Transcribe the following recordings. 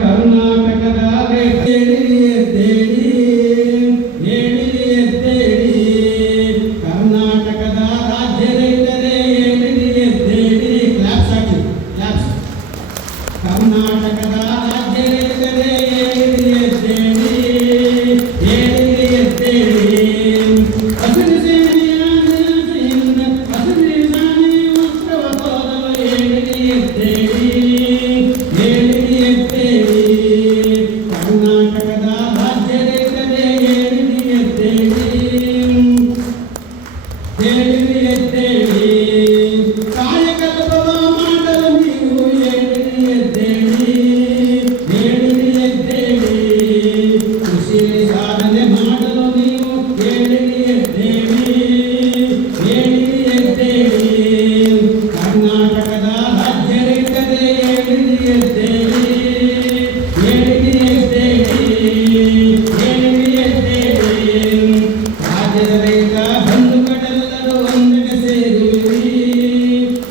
ಕರ್ನಾಟಕದ ಕರ್ನಾಟಕದ ರಾಜ್ಯ ರೈತರೇ ಕರ್ನಾಟಕದ ರಾಜ್ಯ ರೈತರೇ ಹಸಿರು ಸೇನೆಯಿಂದ ಹಸಿರು ಸಾನಿ ಉತ್ಸವ ತೋರಲು ಕರ್ನಾಟಕದ ರಾಜ್ಯ ರೈತರೇ ಕಾಯಕಲ್ಪವ ಮಾಡಲು ನೀವು ಕೃಷಿ ಸಾಧನೆ ಮಾಡಲು ನೀವು ಕರ್ನಾಟಕದ ರಾಜ್ಯ ರೈತರೇ ರಾಜ್ಯದ ರೈತ ಬಂಧುಗಳೆಲ್ಲರೂ ಒಂದೆಡೆ ಸೇರಿರುವಿರಿ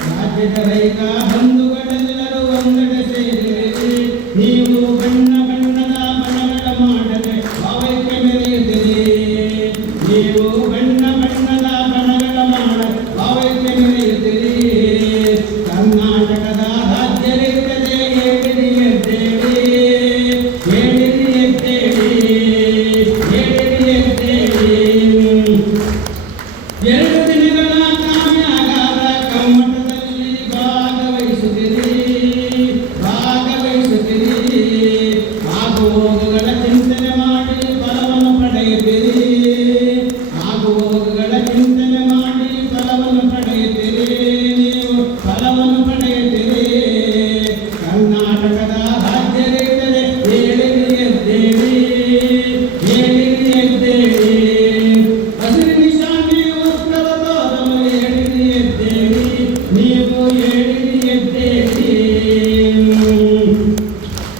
ರಾಜ್ಯದ ರೈತ ಬಂಧುಗಳೆಲ್ಲರೂ ಒಂದೆಡೆ ಸೇರಿರುವಿರಿ ನೀವು ಬಣ್ಣ ಬಣ್ಣದ ಬಣಗಳ ಮಾಡದೆ ಭಾವೈಕ್ಯ ಮೆರೆಯುತ್ತೀರಿ ನೀವು ಬಣ್ಣ ಬಣ್ಣದ ಬಣಗಳ ಮಾಡದೆ ಭಾವೈಕ್ಯ ಮೆರೆಯುತ್ತೀರಿ ಕರ್ನಾಟಕದ ರಾಜ್ಯ ರೈತರೇ ಎರಡು ದಿನಗಳ ಕಾವ್ಯಾಗಾರ ಕಮ್ಮಟದಲ್ಲಿ ಭಾಗವಹಿಸುತ್ತೀರಿ ಆಗುಹೋಗುಗಳ ಚಿಂತನೆ ಮಾಡಿ ಫಲವನ್ನು ಪಡೆಯುತ್ತೀರಿ ಆಗುಹೋಗುಗಳ ಚಿಂತನೆ ಮಾಡಿ ಫಲವನ್ನು ಪಡೆಯುತ್ತೀರಿ ನೀವು ಫಲವನ್ನು ಪಡೆಯುತ್ತೀರಿ ಕರ್ನಾಟಕದ ರಾಜ್ಯ ರೈತರೇ ಹಸಿರು ನಿಶಾನೆ ಉತ್ಸವ ತೋರಲು ನೀವು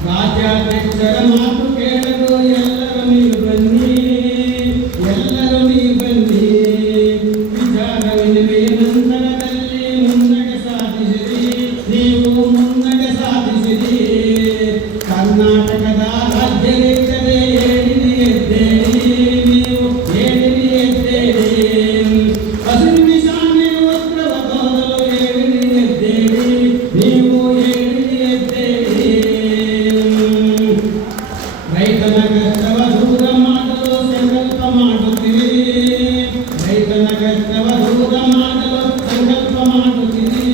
ರಾಜ್ಯಾಧ್ಯಕ್ಷರ ಮಾತು ಕೇಳಲು ಎಲ್ಲರೂ ನೀವು ಬನ್ನಿ ವಿಚಾರ ವಿನಿಮಯ ನಂತರದಲ್ಲಿ ಮುನ್ನಡೆ ಸಾಧಿಸಿರಿ ನೀವು ಮುನ್ನಡೆ ಸಾಧಿಸಿರಿ ಕರ್ನಾಟಕದ ರಾಜ್ಯ ರೈತರೇ ನೀವು ಹಸಿರು ನಿಶಾನೆ ಉತ್ಸವ ತೋರಲು ನೀವು ರೈತನ ಕಷ್ಟವ ದೂರ ಮಾಡಲು ಸಂಕಲ್ಪ ಮಾಡುತ್ತೀರಿ ರೈತನ ಕಷ್ಟವ ದೂರ ಮಾಡಲು ಸಂಕಲ್ಪ ಮಾಡುತ್ತೀರಿ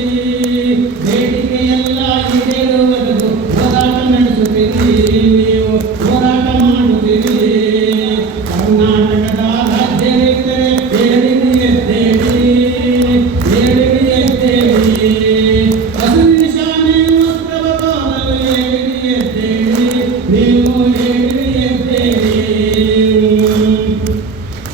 ಬೇಡಿಕೆಯೆಲ್ಲ ಈಡೇರುವವರೆಗೂ ಹೋರಾಟ ನಡೆಸುತ್ತೀರಿ ನೀವು ಹೋರಾಟ ಮಾಡುತ್ತೀರಿ ಕರ್ನಾಟಕದ ರಾಜ್ಯ ರೈತರೇ ಹಸಿರು ನಿಶಾನೆ ಉತ್ಸವ ತೋರಲು ನೀವು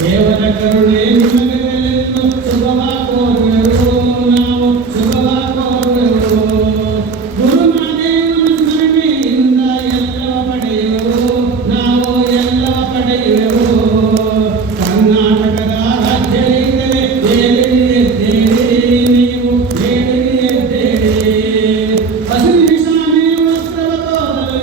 ದೇವರ ಕರುಣೆ ನಿಮಗೆ ಬೆಳೆದು ಶುಭವ ಕೋರುವೆವು ನಾವು ಶುಭವ ಕೋರುವೆವು ಗುರುನಾದೇವನ ಸ್ಮರಣೆಯಿಂದ ಎಲ್ಲವ ಪಡೆಯುವೆವು ನಾವು ಎಲ್ಲವ ಪಡೆಯುವೆವು ಕರ್ನಾಟಕದ ರಾಜ್ಯ ರೈತರೇ ನೀವು ಹಸಿರು ನಿಶಾನೆ ಉತ್ಸವ ತೋರಲು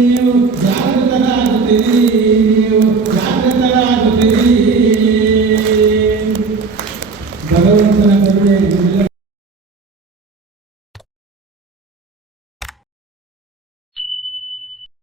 ನೀವು ಜಾಗೃತರಾಗುತ್ತೀರಿ ನೀವು ಜಾಗೃತರಾಗುತ್ತೀರಿ